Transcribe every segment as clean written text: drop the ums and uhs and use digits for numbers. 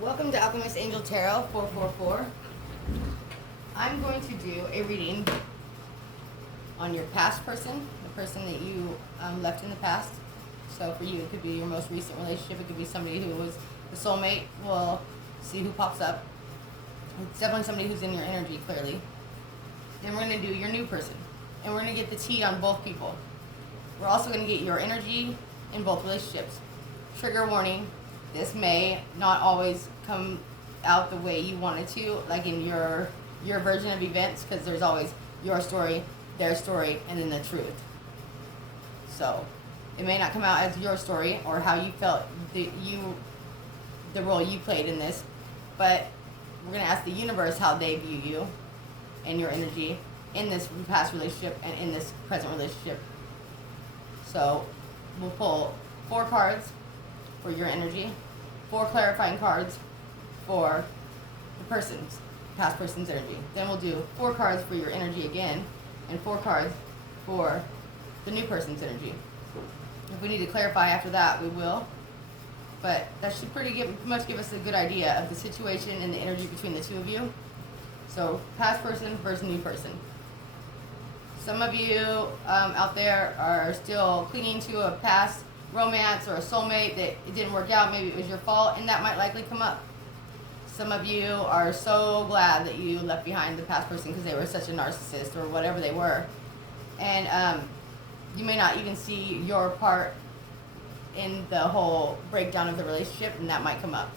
Welcome to Alchemist Angel Tarot 444. I'm going to do a reading on your past person, the person that you left in the past. So for you, it could be your most recent relationship. It could be somebody who was the soulmate. We'll see who pops up. It's definitely somebody who's in your energy, clearly. Then we're going to do your new person. And we're going to get the tea on both people. We're also going to get your energy in both relationships. Trigger warning. This may not always come out the way you want it to, like in your version of events, because there's always your story, their story, and then the truth. So it may not come out as your story or how you felt the role you played in this, but we're going to ask the universe how they view you and your energy in this past relationship and in this present relationship. So we'll pull 4 cards for your energy, 4 clarifying cards for the past person's energy. Then we'll do 4 cards for your energy again, and 4 cards for the new person's energy. If we need to clarify after that, we will. But that should pretty much give us a good idea of the situation and the energy between the two of you. So past person versus new person. Some of you out there are still clinging to a past romance or a soulmate that it didn't work out. Maybe it was your fault, and that might likely come up. Some of you are so glad that you left behind the past person because they were such a narcissist or whatever they were. And you may not even see your part in the whole breakdown of the relationship, and that might come up.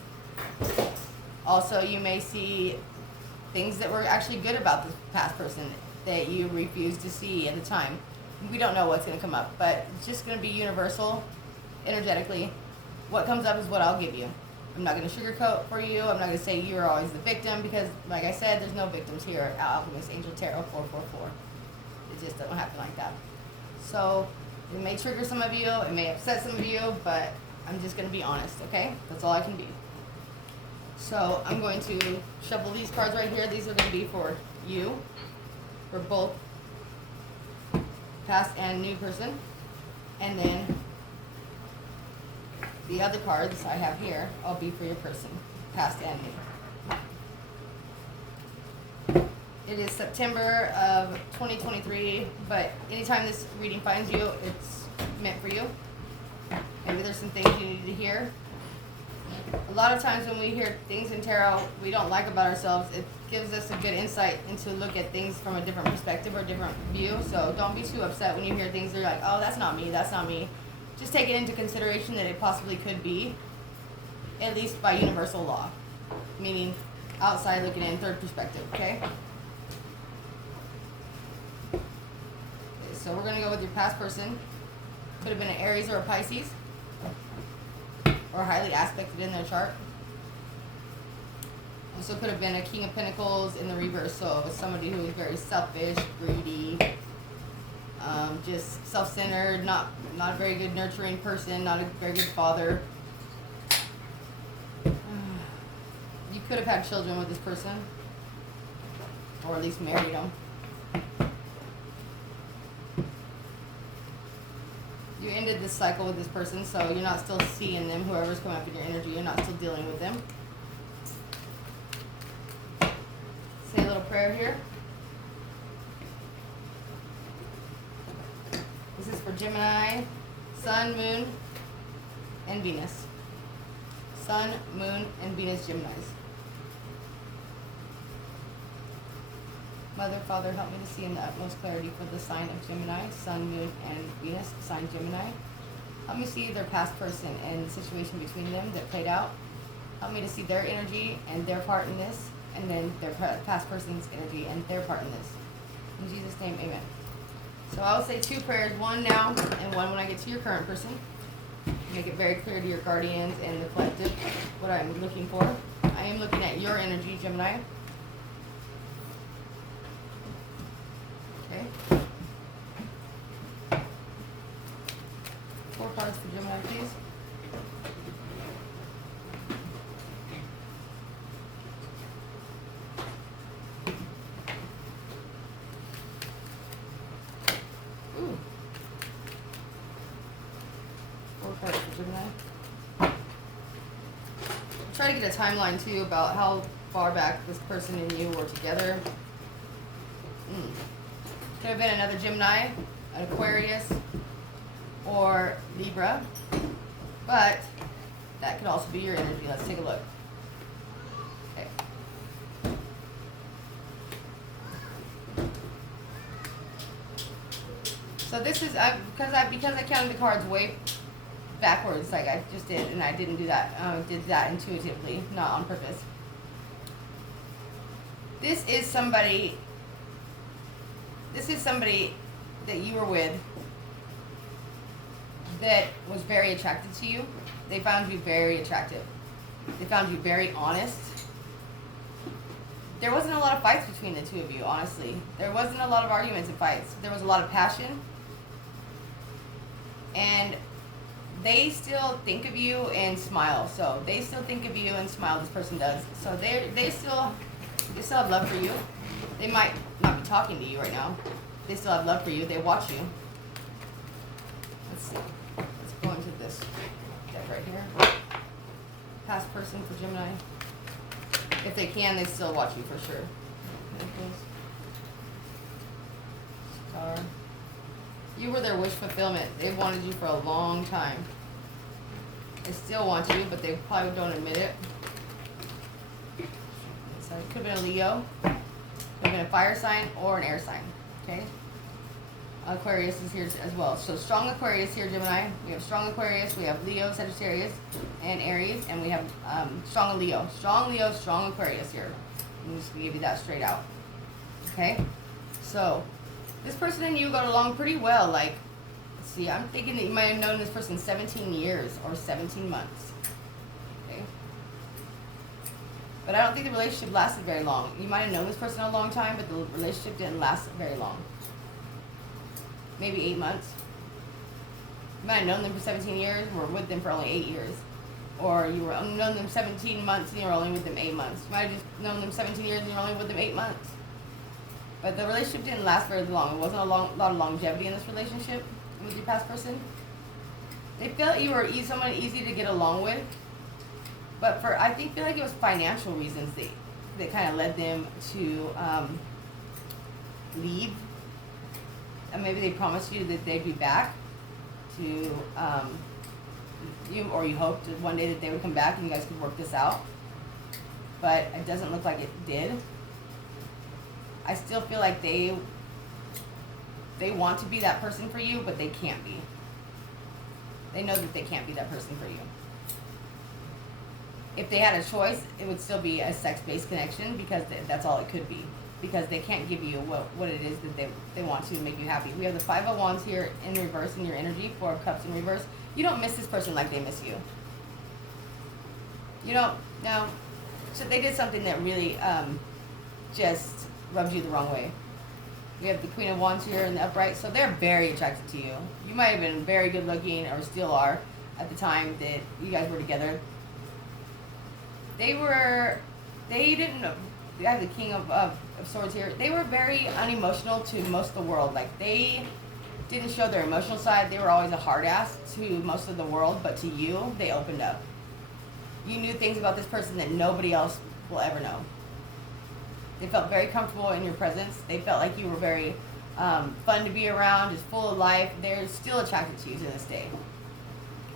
Also, you may see things that were actually good about the past person that you refused to see at the time. We don't know what's going to come up, but it's just going to be universal, energetically. What comes up is what I'll give you. I'm not going to sugarcoat for you. I'm not going to say you're always the victim because, like I said, there's no victims here at Alchemist Angel Tarot 444. It just doesn't happen like that. So it may trigger some of you. It may upset some of you, but I'm just going to be honest, okay? That's all I can be. So I'm going to shuffle these cards right here. These are going to be for you, for both past and new person. And then the other cards I have here, I'll be for your person, past and new. It is September of 2023, but anytime this reading finds you, it's meant for you. Maybe there's some things you need to hear. A lot of times when we hear things in tarot we don't like about ourselves, it gives us a good insight into look at things from a different perspective or different view. So don't be too upset when you hear things that are like, oh, that's not me, that's not me. Just take it into consideration that it possibly could be, at least by universal law. Meaning outside looking in, third perspective, okay? So we're going to go with your past person. Could have been an Aries or a Pisces, or highly aspected in their chart. Also could have been a King of Pentacles in the reverse, so somebody who is very selfish, greedy, just self-centered, not a very good nurturing person, not a very good father. You could have had children with this person, or at least married them. You ended this cycle with this person, so you're not still seeing them. Whoever's coming up in your energy, you're not still dealing with them. Say a little prayer here. This is for Gemini, Sun, Moon, and Venus. Sun, Moon, and Venus Geminis. Mother, Father, help me to see in the utmost clarity for the sign of Gemini, Sun, Moon, and Venus, sign Gemini. Help me see their past person and the situation between them that played out. Help me to see their energy and their part in this, and then their past person's energy and their part in this. In Jesus' name, amen. So I will say 2 prayers, one now and one when I get to your current person. Make it very clear to your guardians and the collective what I'm looking for. I am looking at your energy, Gemini. Okay. 4 cards for Gemini, please. Ooh. 4 cards for Gemini. try to get a timeline too about how far back this person and you were together. Could have been another Gemini, an Aquarius, or Libra, but that could also be your energy. Let's take a look. Okay. So this is because I counted the cards way backwards, like I just did, and I didn't do that. Did that intuitively, not on purpose. This is somebody that you were with that was very attracted to you. They found you very attractive. They found you very honest. There wasn't a lot of fights between the two of you, honestly. There wasn't a lot of arguments and fights. There was a lot of passion. And they still think of you and smile. So they still think of you and smile, this person does. So they still have love for you. They might not be talking to you right now. They still have love for you. They watch you. Let's see. Let's go into this deck right here. Past person for Gemini. If they can, they still watch you for sure. Star. You were their wish fulfillment. They've wanted you for a long time. They still want you, but they probably don't admit it. So it could have been a Leo, could have been a fire sign, or an air sign. Okay? Aquarius is here as well. So strong Aquarius here, Gemini. We have strong Aquarius, we have Leo, Sagittarius, and Aries, and we have strong Leo. Strong Leo, strong Aquarius here. I'm just going to give you that straight out. Okay? So, this person and you got along pretty well. Like, let's see, I'm thinking that you might have known this person 17 years or 17 months. Okay? But I don't think the relationship lasted very long. You might have known this person a long time, but the relationship didn't last very long. Maybe 8 months. You might have known them for 17 years, were with them for only 8 years. Or you were known them 17 months and you were only with them 8 months. You might have just known them 17 years and you're only with them 8 months. But the relationship didn't last very long. It wasn't a lot of longevity in this relationship with your past person. They felt you were someone easy to get along with. But I feel like it was financial reasons that kind of led them to leave. And maybe they promised you that they'd be back to you hoped one day that they would come back and you guys could work this out. But it doesn't look like it did. I still feel like they want to be that person for you, but they can't be. They know that they can't be that person for you. If they had a choice, it would still be a sex-based connection because that's all it could be. Because they can't give you what it is that they want to make you happy. We have the Five of Wands here in reverse in your energy, Four of Cups in reverse. You don't miss this person like they miss you. You don't, no. So they did something that really just rubbed you the wrong way. We have the Queen of Wands here in the upright, so they're very attracted to you. You might have been very good looking, or still are, at the time that you guys were together. They didn't know. We have the King of Swords here. They were very unemotional to most of the world. Like, they didn't show their emotional side. They were always a hard ass to most of the world, but to you, they opened up. You knew things about this person that nobody else will ever know. They felt very comfortable in your presence. They felt like you were very fun to be around, just full of life. They're still attracted to you to this day.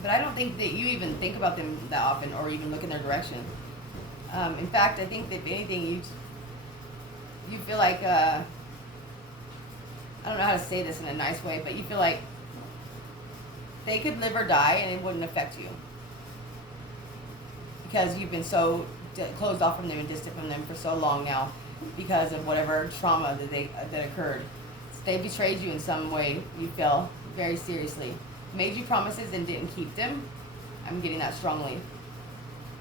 But I don't think that you even think about them that often or even look in their direction. In fact, I think that if anything, you feel like, I don't know how to say this in a nice way, but you feel like they could live or die and it wouldn't affect you. Because you've been so closed off from them and distant from them for so long now because of whatever trauma that occurred. They betrayed you in some way, you feel, very seriously. Made you promises and didn't keep them. I'm getting that strongly.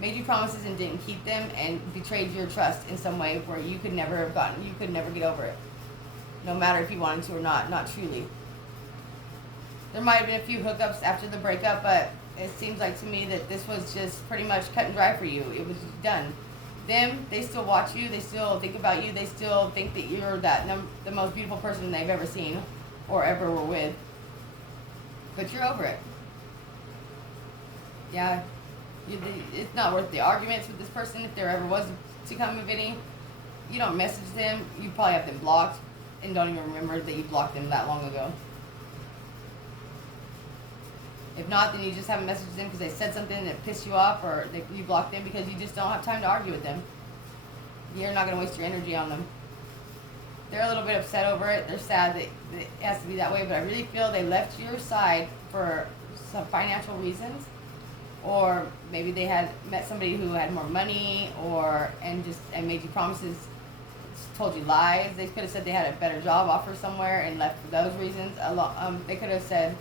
Made you promises and didn't keep them and betrayed your trust in some way where you could never get over it. No matter if you wanted to or not truly. There might have been a few hookups after the breakup, but it seems like to me that this was just pretty much cut and dry for you. It was done. Them, they still watch you, they still think about you, they still think that you're the most beautiful person they've ever seen or ever were with. But you're over it. Yeah. It's not worth the arguments with this person if there ever was to come of any. You don't message them. You probably have them blocked and don't even remember that you blocked them that long ago. If not, then you just haven't messaged them because they said something that pissed you off, or you blocked them because you just don't have time to argue with them. You're not going to waste your energy on them. They're a little bit upset over it. They're sad that it has to be that way, but I really feel they left your side for some financial reasons, or maybe they had met somebody who had more money, and made you promises, told you lies. They could have said they had a better job offer somewhere and left for those reasons. They could have said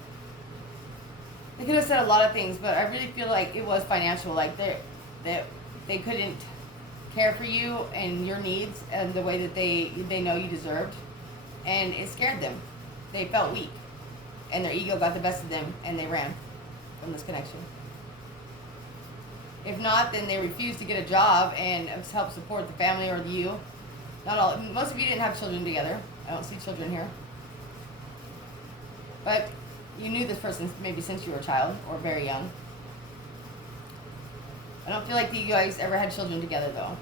a lot of things, but I really feel like it was financial. Like they couldn't care for you and your needs and the way that they know you deserved, and it scared them. They felt weak, and their ego got the best of them, and they ran from this connection. If not, then they refused to get a job and help support the family or you. Not all. Most of you didn't have children together. I don't see children here, but you knew this person maybe since you were a child or very young. I don't feel like you guys ever had children together, though.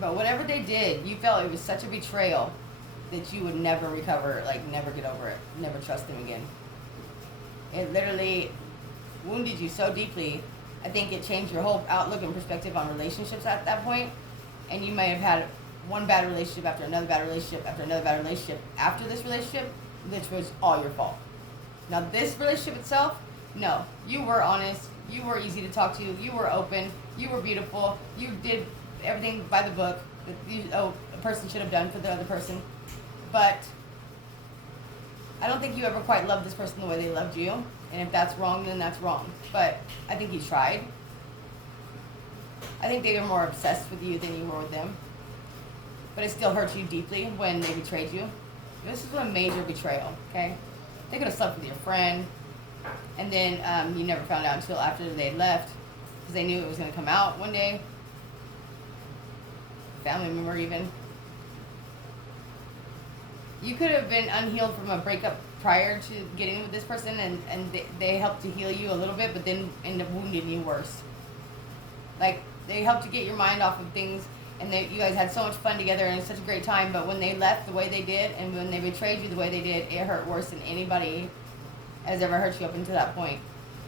But whatever they did, you felt it was such a betrayal that you would never recover, like never get over it, never trust them again. It literally wounded you so deeply. I think it changed your whole outlook and perspective on relationships at that point. And you may have had one bad relationship after another bad relationship after another bad relationship after this relationship, which was all your fault. Now, this relationship itself, no. You were honest. You were easy to talk to. You were open. You were beautiful. You did everything by the book that a person should have done for the other person. But I don't think you ever quite loved this person the way they loved you. And if that's wrong, then that's wrong. But I think you tried. I think they were more obsessed with you than you were with them. But it still hurt you deeply when they betrayed you. This is a major betrayal, okay? They could have slept with your friend, and then you never found out until after they had left, because they knew it was going to come out one day. Family member even. You could have been unhealed from a breakup prior to getting with this person, and they helped to heal you a little bit, but then ended up wounding you worse. Like, they helped to get your mind off of things, and you guys had so much fun together, and it was such a great time, but when they left the way they did, and when they betrayed you the way they did, it hurt worse than anybody has ever hurt you up until that point.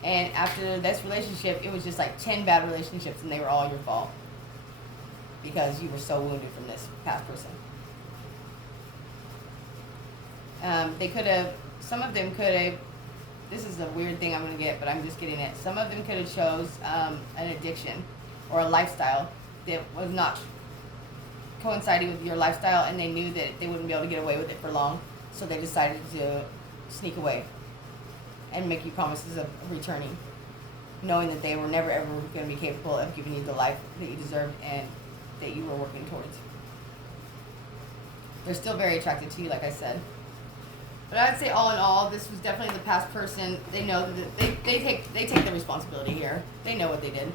And after this relationship, it was just like 10 bad relationships, and they were all your fault. Because you were so wounded from this past person. Some of them could have, this is a weird thing I'm going to get, but I'm just getting it. Some of them could have chose an addiction or a lifestyle that was not coinciding with your lifestyle, and they knew that they wouldn't be able to get away with it for long, so they decided to sneak away and make you promises of returning, knowing that they were never ever going to be capable of giving you the life that you deserved and that you were working towards. They're still very attracted to you, like I said. But I'd say all in all, this was definitely the past person. They know that they take the responsibility here. They know what they did.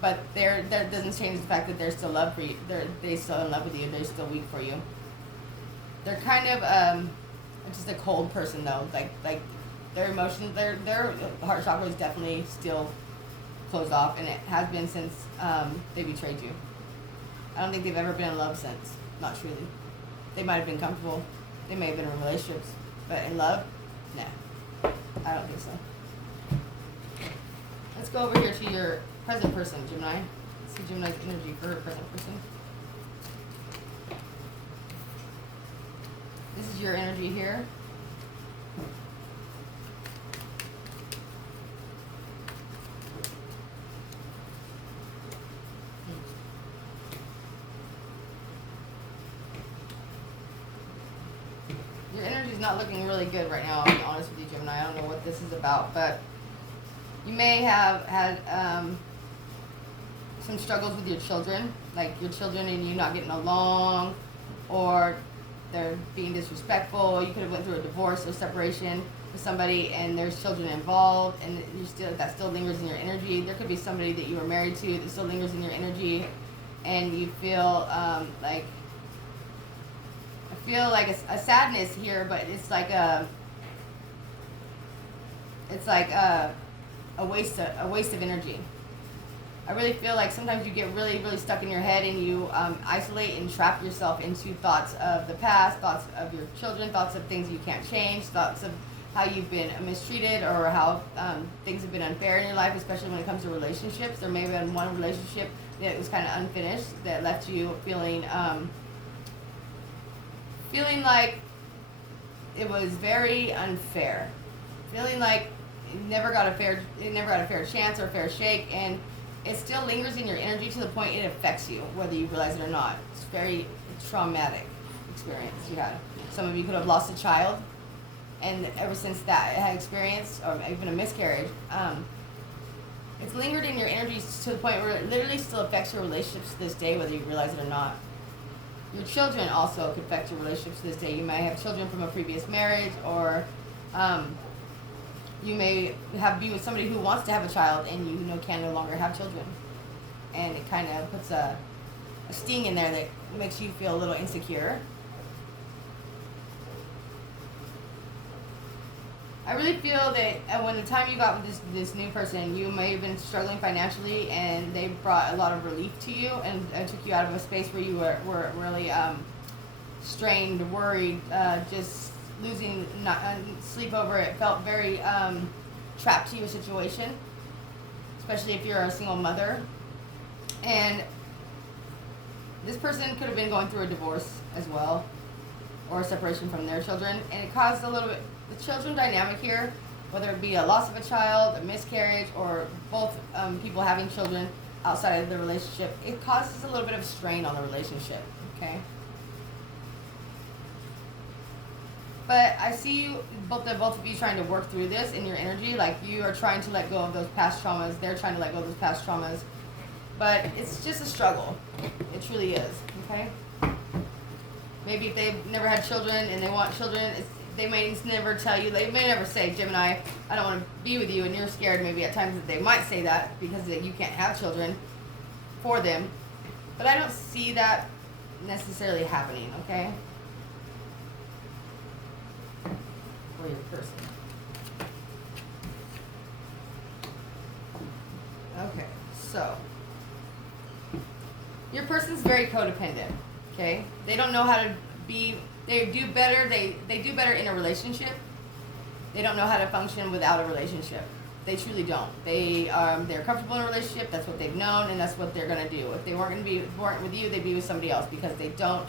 But that doesn't change the fact that they're still love for you. They still in love with you. They're still weak for you. They're kind of just a cold person though. Like their emotions, their heart chakra is definitely still closed off, and it has been since they betrayed you. I don't think they've ever been in love since. Not truly. They might have been comfortable. They may have been in relationships, but in love, nah. I don't think so. Let's go over here to your present person, Gemini. Let's see Gemini's energy for her present person. This is your energy here. Your energy's not looking really good right now, I'll be honest with you, Gemini. I don't know what this is about, but you may have had some struggles with your children, like your children and you not getting along, or they're being disrespectful. You could have went through a divorce or separation with somebody, and there's children involved, and that still lingers in your energy. There could be somebody that you were married to that still lingers in your energy, and you feel like a sadness here, but it's like a waste of energy. I really feel like sometimes you get really, really stuck in your head and you isolate and trap yourself into thoughts of the past, thoughts of your children, thoughts of things you can't change, thoughts of how you've been mistreated or how things have been unfair in your life, especially when it comes to relationships. There may have been one relationship that was kind of unfinished that left you feeling feeling like it was very unfair, feeling like it never got a fair chance or a fair shake, and it still lingers in your energy to the point it affects you, whether you realize it or not. It's a very traumatic experience you had. Some of you could have lost a child, and ever since that had experience, or even a miscarriage, it's lingered in your energy to the point where it literally still affects your relationships to this day, whether you realize it or not. Your children also could affect your relationships to this day. You may have children from a previous marriage, or you may be with somebody who wants to have a child and you can no longer have children. And it kind of puts a sting in there that makes you feel a little insecure. I really feel that when the time you got with this new person, you may have been struggling financially, and they brought a lot of relief to you and took you out of a space where you were really strained, worried, just losing sleep over it. Felt very trapped to your situation, especially if you're a single mother. And this person could have been going through a divorce as well, or a separation from their children, and it caused a little bit. The children dynamic here, whether it be a loss of a child, a miscarriage, or both people having children outside of the relationship, it causes a little bit of strain on the relationship, okay? But I see you, both of you trying to work through this in your energy, like you are trying to let go of those past traumas, they're trying to let go of those past traumas, but it's just a struggle. It truly is, okay? Maybe if they've never had children and they want children, they may never tell you, they may never say, Gemini, I don't want to be with you, and you're scared maybe at times that they might say that because you can't have children for them. But I don't see that necessarily happening, okay? For your person. Okay, so your person's very codependent, okay? They don't know how to be. They do better in a relationship. They don't know how to function without a relationship. They truly don't. They're comfortable in a relationship. That's what they've known, and that's what they're gonna do. If they weren't with you, they'd be with somebody else because they don't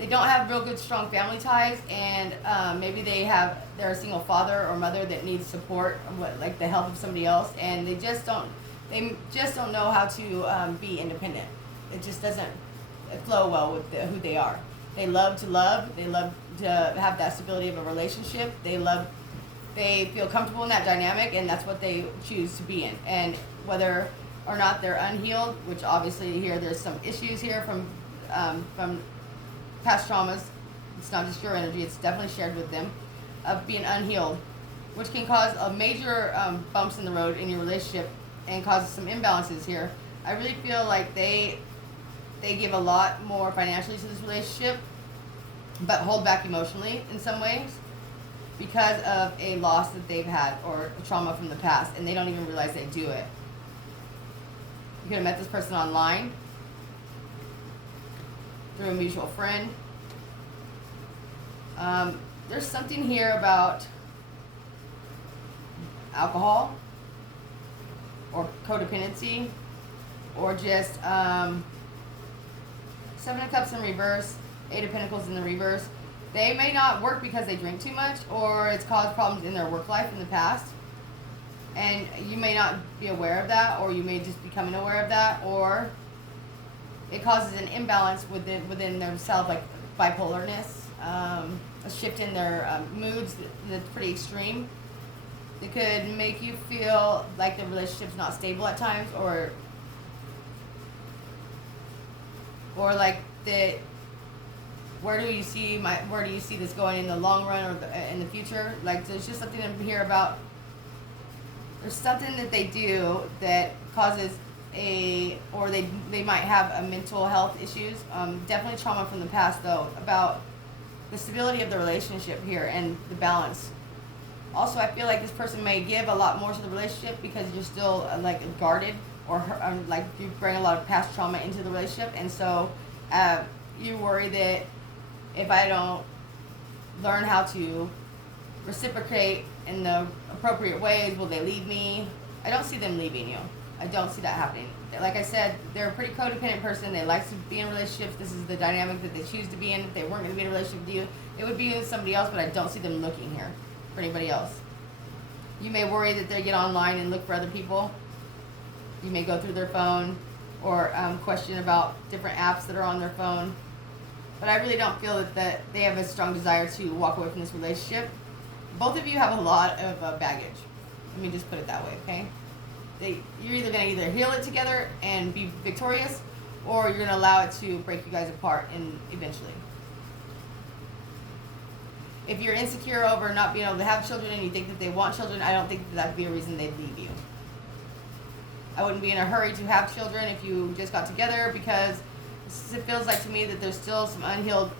have real good strong family ties, and maybe they're a single father or mother that needs support, like the help of somebody else, and they just don't know how to be independent. It just doesn't flow well with who they are. They love to love. They love to have that stability of a relationship. They feel comfortable in that dynamic, and that's what they choose to be in. And whether or not they're unhealed, which obviously here there's some issues here from past traumas. It's not just your energy; it's definitely shared with them of being unhealed, which can cause a major bumps in the road in your relationship and causes some imbalances here. I really feel like they give a lot more financially to this relationship, but hold back emotionally in some ways because of a loss that they've had or a trauma from the past, and they don't even realize they do it. You could have met this person online, through a mutual friend. There's something here about alcohol or codependency, or just Seven of Cups in reverse, Eight of Pentacles in the reverse. They may not work because they drink too much, or it's caused problems in their work life in the past. And you may not be aware of that, or you may just be becoming aware of that, or it causes an imbalance within themselves, like bipolarness, a shift in their moods that's pretty extreme. It could make you feel like the relationship's not stable at times, or like the where do you see this going in the long run or in the future? Like, there's just something in here about there's something that they do that causes or they might have a mental health issues. Definitely trauma from the past though, about the stability of the relationship here and the balance. Also, I feel like this person may give a lot more to the relationship because you're still like guarded or like you bring a lot of past trauma into the relationship, and so you worry that if I don't learn how to reciprocate in the appropriate ways, will they leave me? I don't see them leaving you. I don't see that happening. Like I said, they're a pretty codependent person. They like to be in relationships. This is the dynamic that they choose to be in. If they weren't going to be in a relationship with you, it would be with somebody else, but I don't see them looking here for anybody else. You may worry that they get online and look for other people. You may go through their phone or question about different apps that are on their phone. But I really don't feel that they have a strong desire to walk away from this relationship. Both of you have a lot of baggage. Let me just put it that way, okay? You're either going to heal it together and be victorious, or you're going to allow it to break you guys apart and eventually. If you're insecure over not being able to have children and you think that they want children, I don't think that would be a reason they'd leave you. I wouldn't be in a hurry to have children if you just got together, because it feels like to me that there's still some unhealed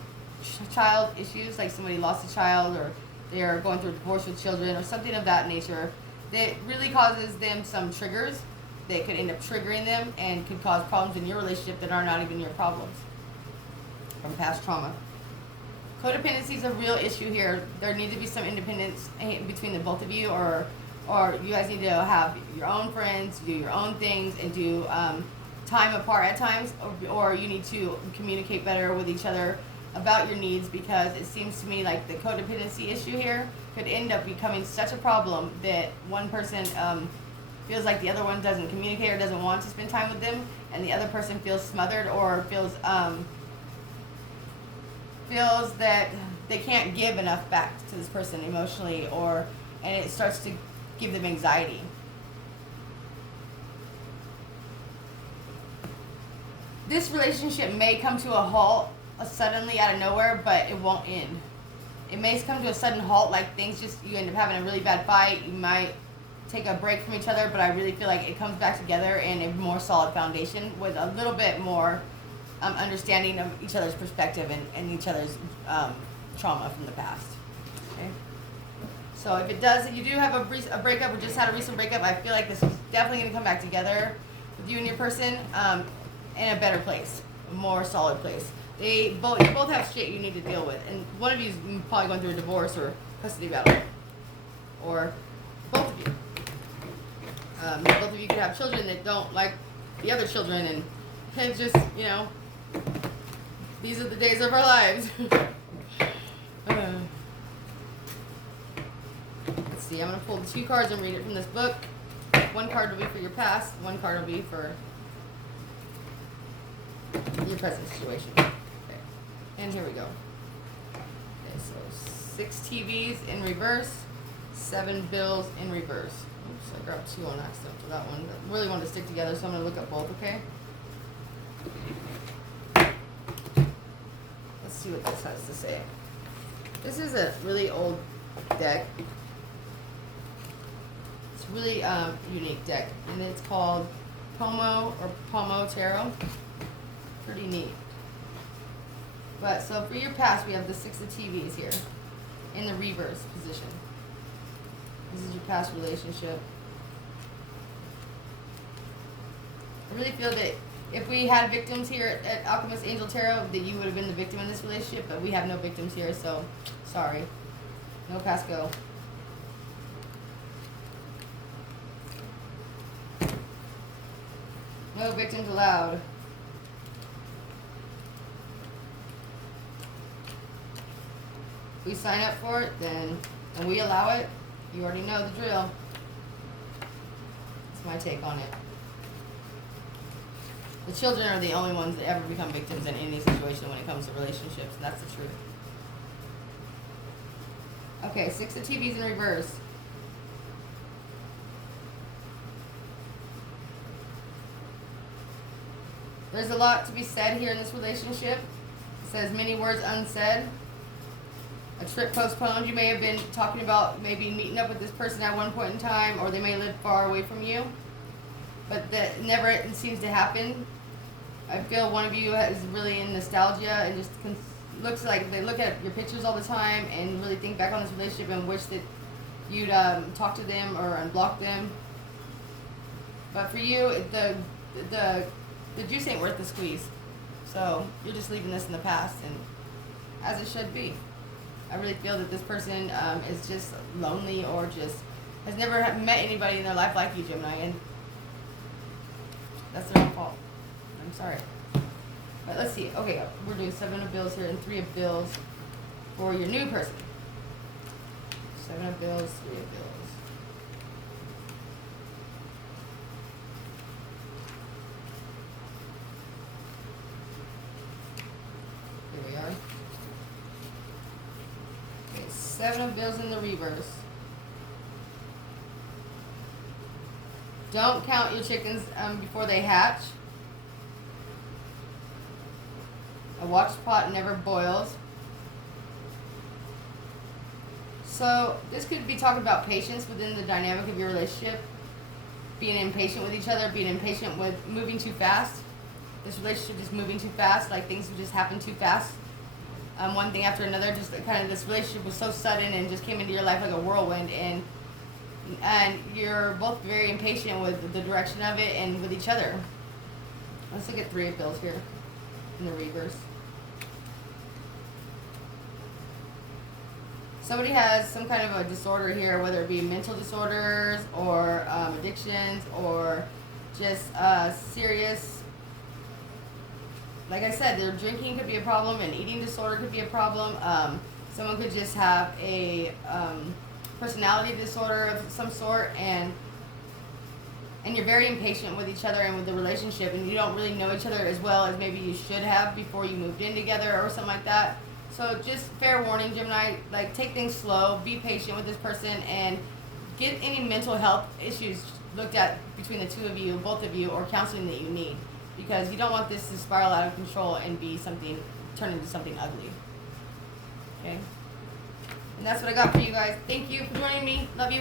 child issues, like somebody lost a child or they're going through a divorce with children or something of that nature that really causes them some triggers that could end up triggering them and could cause problems in your relationship that are not even your problems from past trauma. Codependency is a real issue here. There needs to be some independence between the both of you, or you guys need to have your own friends, do your own things, and do time apart at times, or you need to communicate better with each other about your needs, because it seems to me like the codependency issue here could end up becoming such a problem that one person feels like the other one doesn't communicate or doesn't want to spend time with them, and the other person feels smothered or feels that they can't give enough back to this person emotionally, and it starts to give them anxiety. This relationship may come to a halt suddenly out of nowhere, but it won't end. It may come to a sudden halt, like you end up having a really bad fight. You might take a break from each other, but I really feel like it comes back together in a more solid foundation with a little bit more understanding of each other's perspective and each other's trauma from the past. Okay. So if it does, you do have a breakup or just had a recent breakup, I feel like this is definitely going to come back together with you and your person in a better place, a more solid place. You both have shit you need to deal with, and one of you is probably going through a divorce or custody battle, or both of you. Both of you could have children that don't like the other children, and it's just, these are the days of our lives. Let's see, I'm going to pull the 2 cards and read it from this book. 1 card will be for your past, 1 card will be for your present situation. Okay, and here we go. Okay, so 6 TVs in reverse, 7 bills in reverse. Oops, I grabbed 2 on accident for that one. I really wanted to stick together, so I'm going to look up both, okay? Let's see what this has to say. This is a really old deck. It's a really unique deck, and it's called Pomo Tarot. Pretty neat. But so for your past, we have the 6 of TVs here in the reverse position. This is your past relationship. I really feel that if we had victims here at Alchemist Angel Tarot, that you would have been the victim in this relationship, but we have no victims here, so sorry. No past go. No victims allowed. If we sign up for it, then, and we allow it, you already know the drill. That's my take on it. The children are the only ones that ever become victims in any situation when it comes to relationships, and that's the truth. Okay, 6 of TVs in reverse. There's a lot to be said here in this relationship. It says many words unsaid. A trip postponed. You may have been talking about maybe meeting up with this person at one point in time, or they may live far away from you, but that never seems to happen. I feel one of you is really in nostalgia and just looks like they look at your pictures all the time and really think back on this relationship and wish that you'd talk to them or unblock them. But for you, the juice ain't worth the squeeze. So you're just leaving this in the past, and as it should be. I really feel that this person is just lonely or just has never met anybody in their life like you, Gemini, and that's their own fault. I'm sorry. But let's see. Okay, we're doing 7 of bills here and 3 of bills for your new person. 7 of bills, 3 of bills. Here we are. Okay, 7 of bills in the reverse. Don't count your chickens before they hatch. A watch pot never boils. So this could be talking about patience within the dynamic of your relationship. Being impatient with each other, being impatient with moving too fast. This relationship is moving too fast, like things would just happen too fast. One thing after another, just kind of this relationship was so sudden and just came into your life like a whirlwind, and you're both very impatient with the direction of it and with each other. Let's look at 3 of bills here in the reverse. Somebody has some kind of a disorder here, whether it be mental disorders or addictions or just serious, like I said, their drinking could be a problem, and eating disorder could be a problem. Someone could just have a personality disorder of some sort, and you're very impatient with each other and with the relationship, and you don't really know each other as well as maybe you should have before you moved in together or something like that. So just fair warning, Gemini, like take things slow, be patient with this person, and get any mental health issues looked at between the two of you, both of you, or counseling that you need, because you don't want this to spiral out of control and be something, turn into something ugly. Okay? And that's what I got for you guys. Thank you for joining me. Love you.